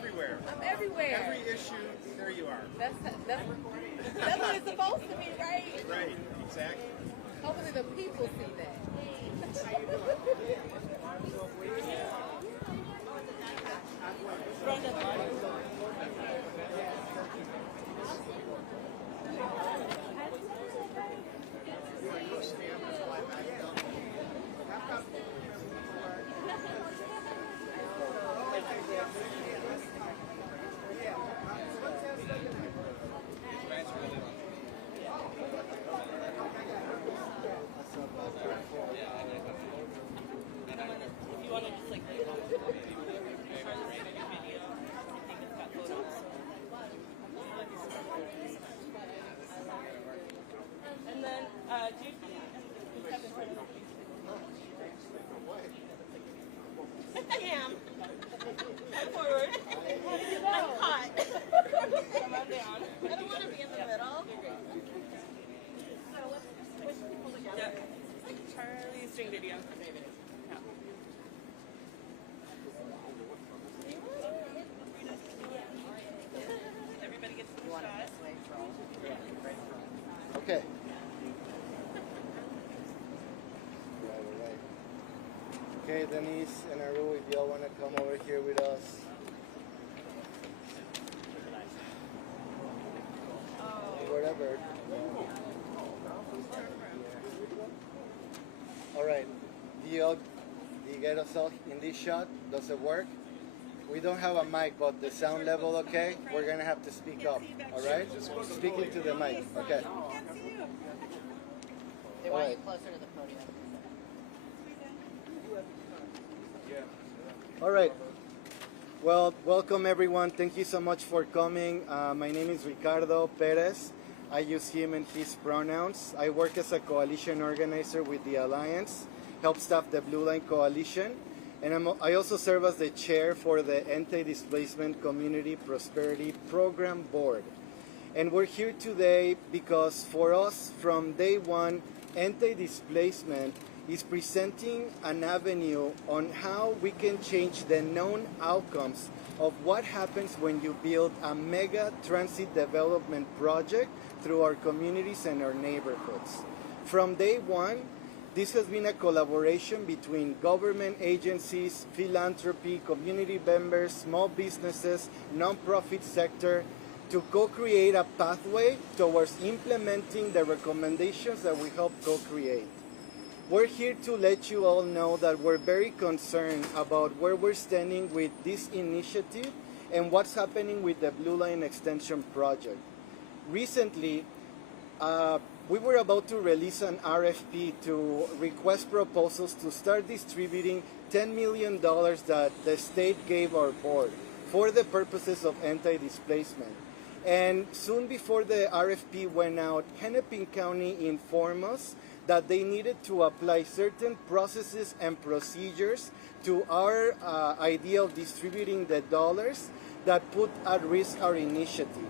everywhere. I'm everywhere. Every issue, there you are. That's what it's supposed to be, right? Right, exactly. Hopefully the people see that. If you want to just like share this video, I think it's got photos. And then do you I am. I'm forward. I'm hot. Come on down. I don't want to be in the middle. So let's push people together. Yep. Charlie's doing video. Everybody gets a shot. Okay. Right. Okay, Denise and Aru, if y'all want to come over here with us. Whatever. All right. Do you get us all in this shot? Does it work? We don't have a mic, but the sound level okay? We're going to have to speak up, all right? Speak into the mic, okay. They want you closer to the podium. All right. Well, welcome everyone. Thank you so much for coming. My name is Ricardo Perez. I use him and his pronouns. I work as a coalition organizer with the Alliance, help staff the Blue Line Coalition, and I also serve as the chair for the Anti-Displacement Community Prosperity Program Board. And we're here today because for us, from day one, Anti-Displacement is presenting an avenue on how we can change the known outcomes of what happens when you build a mega transit development project through our communities and our neighborhoods. From day one, this has been a collaboration between government agencies, philanthropy, community members, small businesses, nonprofit sector, to co-create a pathway towards implementing the recommendations that we help co-create. We're here to let you all know that we're very concerned about where we're standing with this initiative and what's happening with the Blue Line Extension project. Recently, we were about to release an RFP to request proposals to start distributing $10 million that the state gave our board for the purposes of anti-displacement. And soon before the RFP went out, Hennepin County informed us that they needed to apply certain processes and procedures to our idea of distributing the dollars that put at risk our initiative.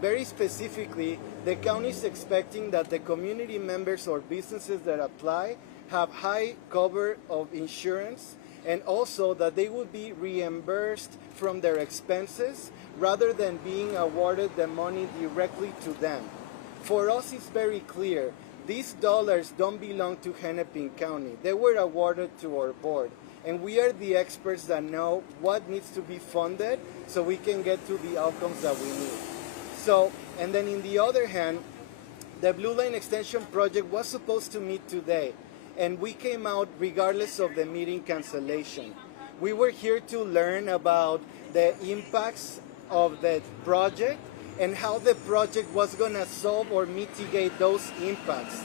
Very specifically, the county is expecting that the community members or businesses that apply have high cover of insurance, and also that they will be reimbursed from their expenses rather than being awarded the money directly to them. For us, it's very clear. These dollars don't belong to Hennepin County. They were awarded to our board. And we are the experts that know what needs to be funded so we can get to the outcomes that we need. So, and then in the other hand, the Blue Line Extension project was supposed to meet today. And we came out regardless of the meeting cancellation. We were here to learn about the impacts of the project and how the project was going to solve or mitigate those impacts.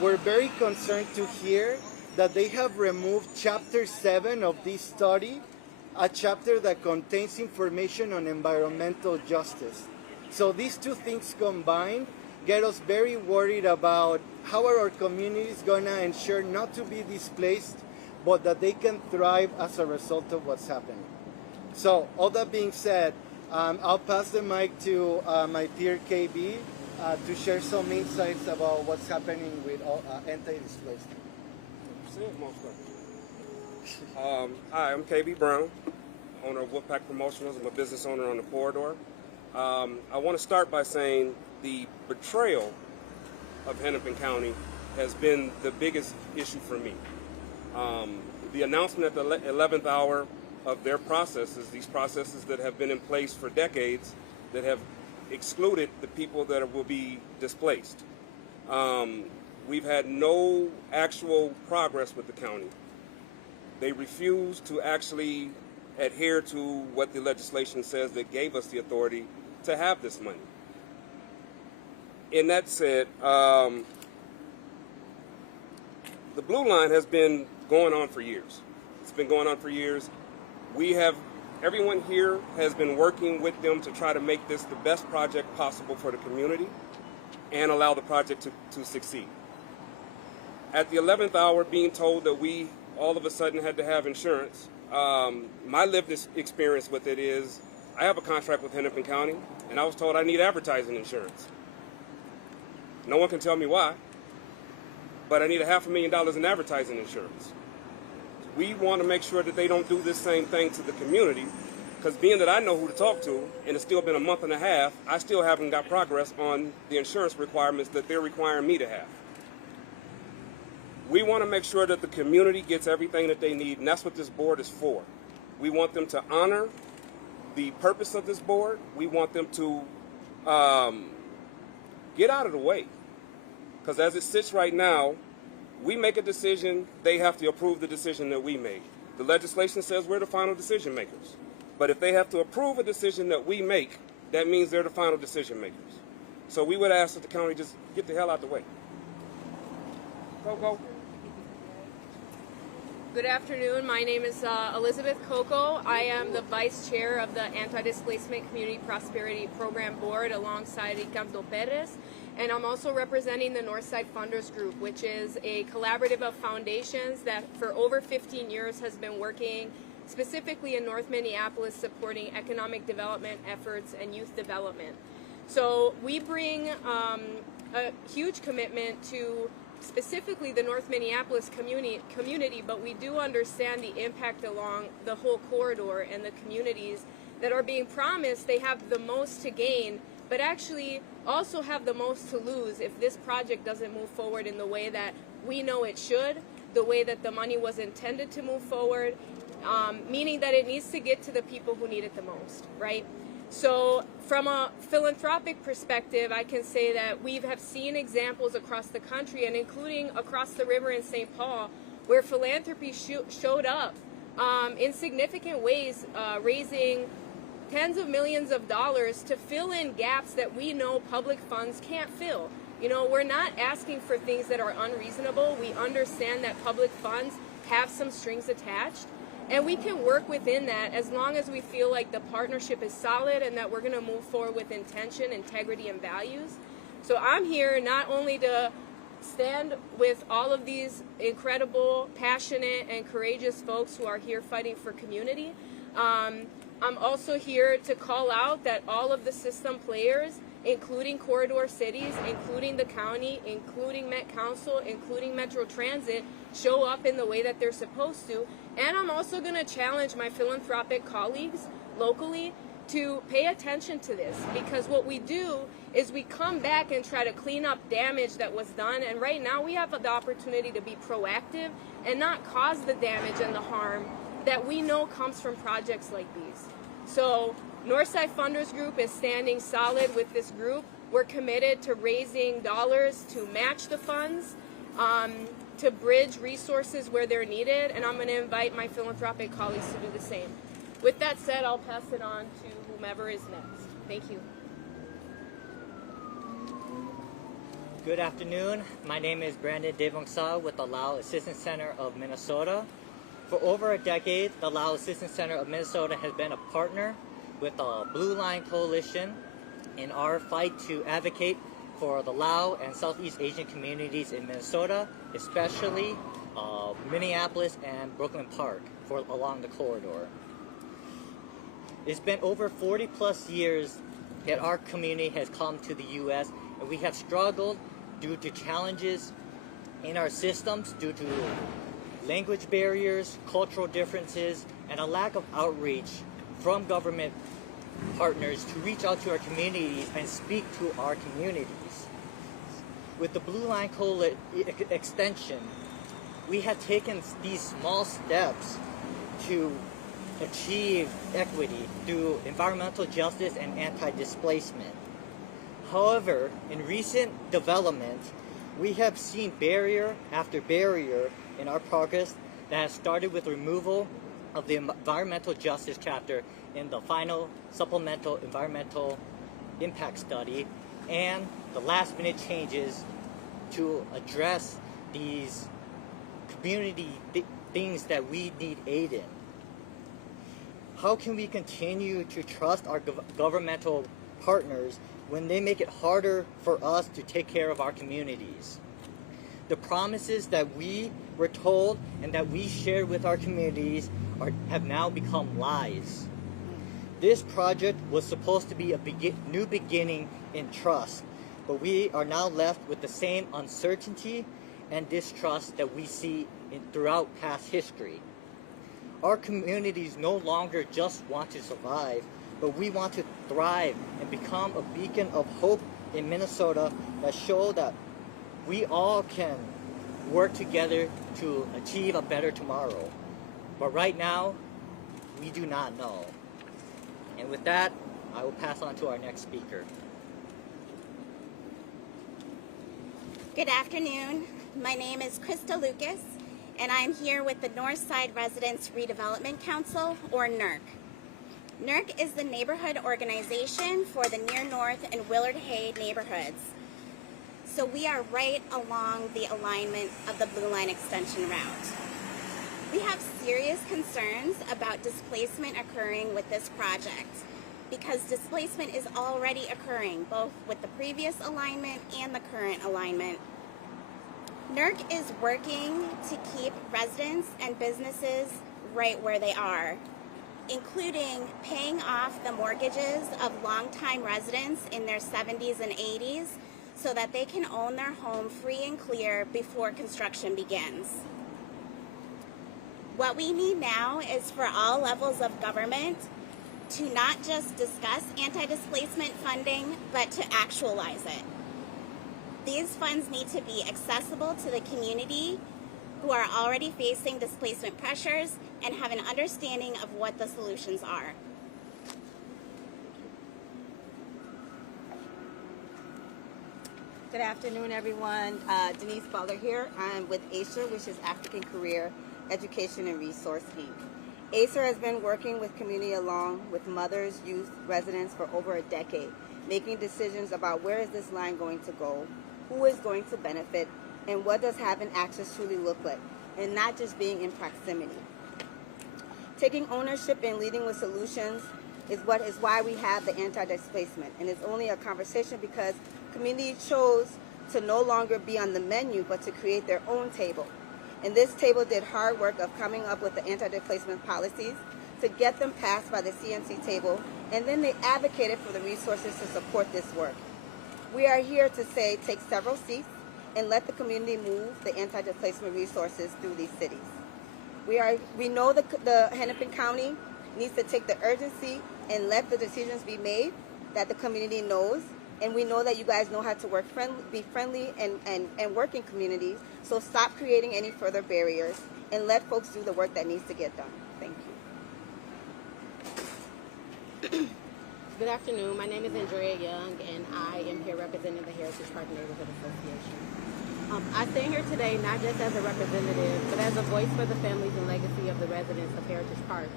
We're very concerned to hear that they have removed Chapter 7 of this study, a chapter that contains information on environmental justice. So these two things combined get us very worried about how are our communities going to ensure not to be displaced, but that they can thrive as a result of what's happening. So all that being said, I'll pass the mic to my peer KB to share some insights about what's happening with anti-displacement. Hi, I'm KB Brown, owner of Wolfpack Promotionals. I'm a business owner on the corridor. I want to start by saying the betrayal of Hennepin County has been the biggest issue for me. The announcement at the 11th hour of their processes, these processes that have been in place for decades, that have excluded the people that will be displaced. We've had no actual progress with the county. They refuse to actually adhere to what the legislation says that gave us the authority to have this money. In that said, the Blue Line has been going on for years. It's been going on for years. Everyone here has been working with them to try to make this the best project possible for the community and allow the project to succeed. At the 11th hour, being told that we all of a sudden had to have insurance, my lived experience with it is I have a contract with Hennepin County, and I was told I need advertising insurance. No one can tell me why, but I need $500,000 in advertising insurance. We want to make sure that they don't do this same thing to the community, because being that I know who to talk to, and it's still been a month and a half, I still haven't got progress on the insurance requirements that they're requiring me to have. We want to make sure that the community gets everything that they need, and that's what this board is for. We want them to honor the purpose of this board. We want them to get out of the way, because as it sits right now, we make a decision, they have to approve the decision that we make. The legislation says we're the final decision makers. But if they have to approve a decision that we make, that means they're the final decision makers. So we would ask that the county just get the hell out the way. Go. Good afternoon. My name is Elizabeth Coco. I am the Vice Chair of the Anti-Displacement Community Prosperity Program Board alongside Ricardo Perez. And I'm also representing the Northside Funders Group, which is a collaborative of foundations that for over 15 years has been working specifically in North Minneapolis supporting economic development efforts and youth development. So we bring a huge commitment to specifically the North Minneapolis community, but we do understand the impact along the whole corridor and the communities that are being promised they have the most to gain, but actually also have the most to lose if this project doesn't move forward in the way that we know it should, the way that the money was intended to move forward, meaning that it needs to get to the people who need it the most, right? So from a philanthropic perspective, I can say that we have seen examples across the country and including across the river in St. Paul where philanthropy showed up in significant ways, raising tens of millions of dollars to fill in gaps that we know public funds can't fill. You know, we're not asking for things that are unreasonable. We understand that public funds have some strings attached, and we can work within that as long as we feel like the partnership is solid and that we're going to move forward with intention, integrity, and values. So I'm here not only to stand with all of these incredible, passionate, and courageous folks who are here fighting for community. I'm also here to call out that all of the system players, including corridor cities, including the county, including Met Council, including Metro Transit, show up in the way that they're supposed to. And I'm also going to challenge my philanthropic colleagues locally to pay attention to this, because what we do is we come back and try to clean up damage that was done, and right now we have the opportunity to be proactive and not cause the damage and the harm that we know comes from projects like these. So Northside Funders Group is standing solid with this group. We're committed to raising dollars to match the funds, to bridge resources where they're needed, and I'm going to invite my philanthropic colleagues to do the same. With that said, I'll pass it on to whomever is next. Thank you. Good afternoon. My name is Brandon Devongsa with the Lao Assistance Center of Minnesota. For over a decade, the Lao Assistance Center of Minnesota has been a partner with the Blue Line Coalition in our fight to advocate for the Lao and Southeast Asian communities in Minnesota, especially Minneapolis and Brooklyn Park along the corridor. It's been over 40 plus years that our community has come to the U.S. and we have struggled due to challenges in our systems, due to language barriers, cultural differences, and a lack of outreach from government partners to reach out to our communities and speak to our communities. With the Blue Line extension, we have taken these small steps to achieve equity through environmental justice and anti-displacement. However, in recent development, we have seen barrier after barrier in our progress that has started with removal of the environmental justice chapter in the final supplemental environmental impact study and the last minute changes to address these community things that we need aid in. How can we continue to trust our governmental partners when they make it harder for us to take care of our communities? The promises that we were told and that we shared with our communities have now become lies. This project was supposed to be a new beginning in trust, but we are now left with the same uncertainty and distrust that we see throughout past history. Our communities no longer just want to survive, but we want to thrive and become a beacon of hope in Minnesota that show that we all can work together to achieve a better tomorrow. But right now, we do not know. And with that, I will pass on to our next speaker. Good afternoon. My name is Krista Lucas, and I'm here with the Northside Residents Redevelopment Council, or NERC. NERC is the neighborhood organization for the Near North and Willard Hay neighborhoods. So we are right along the alignment of the Blue Line extension route. We have serious concerns about displacement occurring with this project because displacement is already occurring both with the previous alignment and the current alignment. NERC is working to keep residents and businesses right where they are, including paying off the mortgages of longtime residents in their 70s and 80s so that they can own their home free and clear before construction begins. What we need now is for all levels of government to not just discuss anti-displacement funding, but to actualize it. These funds need to be accessible to the community who are already facing displacement pressures and have an understanding of what the solutions are. Good afternoon, everyone. Denise Butler here. I'm with ACER, which is African Career Education and Resource, Inc. ACER has been working with community along with mothers, youth, residents for over a decade, making decisions about where is this line going to go, who is going to benefit, and what does having access truly look like, and not just being in proximity. Taking ownership and leading with solutions is why we have the anti-displacement, and it's only a conversation because community chose to no longer be on the menu, but to create their own table. And this table did hard work of coming up with the anti-displacement policies to get them passed by the CMC table, and then they advocated for the resources to support this work. We are here to say take several seats and let the community move the anti-displacement resources through these cities. We know the Hennepin County needs to take the urgency and let the decisions be made that the community knows. And we know that you guys know how to be friendly and work in communities. So stop creating any further barriers and let folks do the work that needs to get done. Thank you. Good afternoon. My name is Andrea Young, and I am here representing the Heritage Park Neighborhood Association. I stand here today not just as a representative, but as a voice for the families and legacy of the residents of Heritage Park,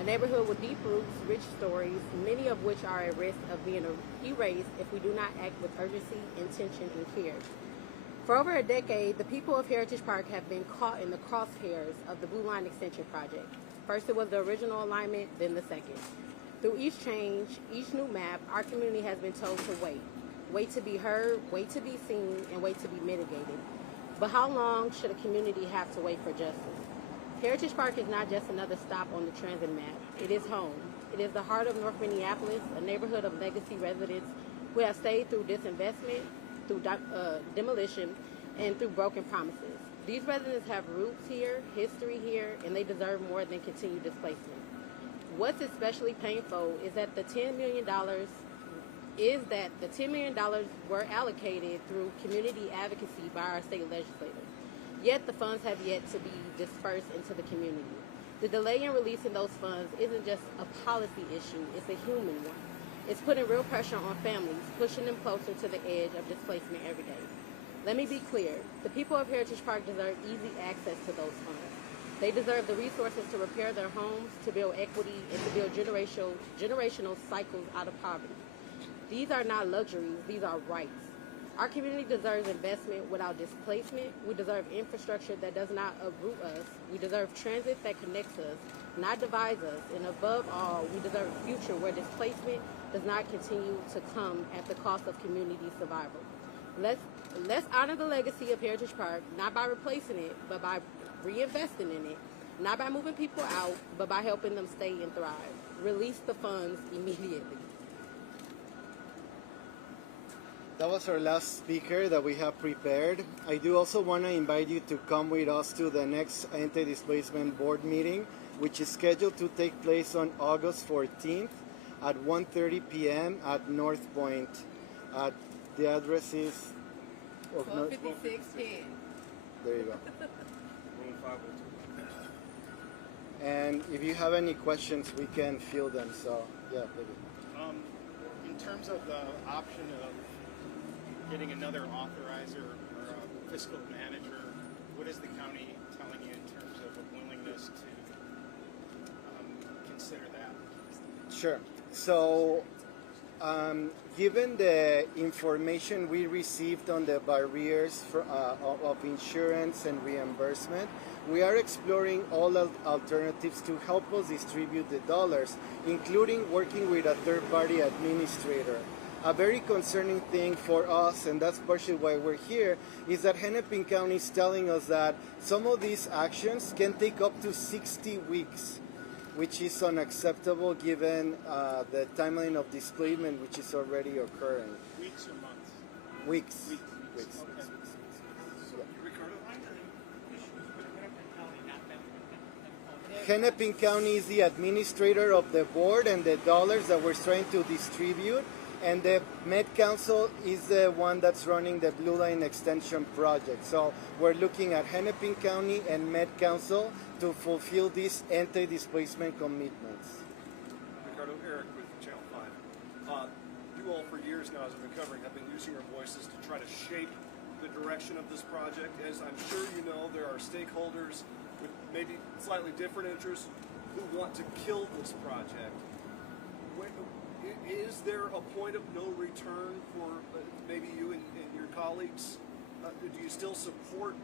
a neighborhood with deep roots, rich stories, many of which are at risk of being erased if we do not act with urgency, intention, and care. For over a decade, the people of Heritage Park have been caught in the crosshairs of the Blue Line Extension project. First it was the original alignment, then the second. Through each change, each new map, our community has been told to wait. Wait to be heard, wait to be seen, and wait to be mitigated. But how long should a community have to wait for justice? Heritage Park is not just another stop on the transit map. It is home. It is the heart of North Minneapolis, a neighborhood of legacy residents who have stayed through disinvestment, through demolition, and through broken promises. These residents have roots here, history here, and they deserve more than continued displacement. What's especially painful is that the $10 million were allocated through community advocacy by our state legislators. Yet the funds have yet to be dispersed into the community. The delay in releasing those funds isn't just a policy issue, it's a human one. It's putting real pressure on families, pushing them closer to the edge of displacement every day. Let me be clear, the people of Heritage Park deserve easy access to those funds. They deserve the resources to repair their homes, to build equity, and to build generational cycles out of poverty. These are not luxuries, these are rights. Our community deserves investment without displacement. We deserve infrastructure that does not uproot us. We deserve transit that connects us, not divides us. And above all, we deserve a future where displacement does not continue to come at the cost of community survival. Let's honor the legacy of Heritage Park, not by replacing it, but by reinvesting in it. Not by moving people out, but by helping them stay and thrive. Release the funds immediately. That was our last speaker that we have prepared. I do also want to invite you to come with us to the next Anti-Displacement Board meeting, which is scheduled to take place on August 14th at 1:30 p.m. at North Point. The address is... 1256 Penn. There you go. Room 502. And if you have any questions, we can field them. So, yeah, baby. In terms of the option of getting another authorizer or a fiscal manager, what is the county telling you in terms of a willingness to consider that? Sure. So, given the information we received on the barriers of insurance and reimbursement, we are exploring all alternatives to help us distribute the dollars, including working with a third-party administrator. A very concerning thing for us, and that's partially why we're here, is that Hennepin County is telling us that some of these actions can take up to 60 weeks, which is unacceptable given the timeline of displacement which is already occurring. Weeks or months? Weeks. Weeks. Okay. Hennepin County is the administrator of the board and the dollars that we're trying to distribute, and the Met Council is the one that's running the Blue Line Extension project. So we're looking at Hennepin County and Met Council to fulfill these anti-displacement commitments. Ricardo, Eric with Channel 5. You all for years now as a recovering have been using your voices to try to shape the direction of this project. As I'm sure you know, there are stakeholders with maybe slightly different interests who want to kill this project. Is there a point of no return for maybe you and your colleagues? Do you still support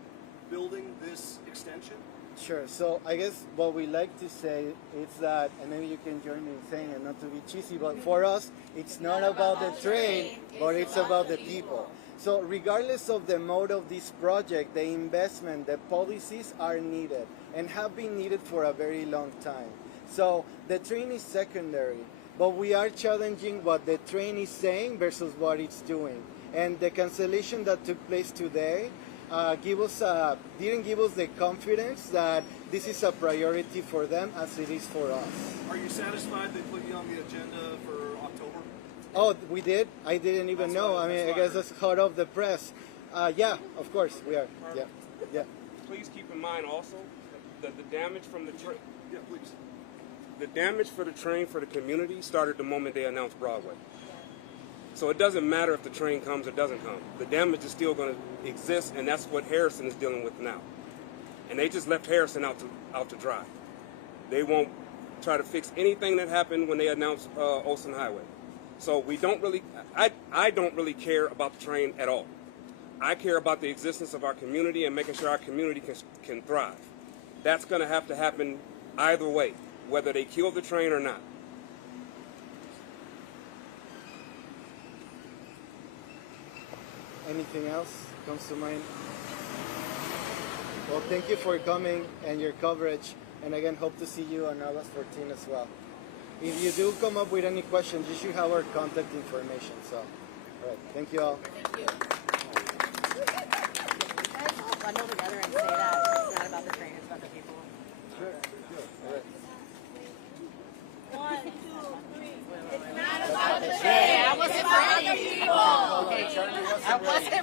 building this extension? Sure. So I guess what we like to say is that, and maybe you can join me in saying it, not to be cheesy, but for us, it's not about the train, but it's about the people. So regardless of the mode of this project, the investment, the policies are needed and have been needed for a very long time. So the train is secondary, but we are challenging what the train is saying versus what it's doing. And the cancellation that took place today didn't give us the confidence that this is a priority for them as it is for us. Are you satisfied they put you on the agenda for October? Oh, we did? I didn't even know. I mean, I guess that's hot off the press. Yeah, of course, we are. Yeah. Please keep in mind also that the damage from the train. Yeah, please. The damage for the train for the community started the moment they announced Broadway. So it doesn't matter if the train comes or doesn't come. The damage is still going to exist, and that's what Harrison is dealing with now. And they just left Harrison out to dry. They won't try to fix anything that happened when they announced Olsen Highway. So we don't really, I don't really care about the train at all. I care about the existence of our community and making sure our community can thrive. That's going to have to happen either way, whether they kill the train or not. Anything else comes to mind? Well, thank you for coming and your coverage. And again, hope to see you on August 14 as well. If you do come up with any questions, you should have our contact information. So, all right, thank you all. Thank you. bundle together and say that it's not about the train, it's about the people. One, two, three. It's not About the train. I wasn't for other people. Okay, Charlie, I wasn't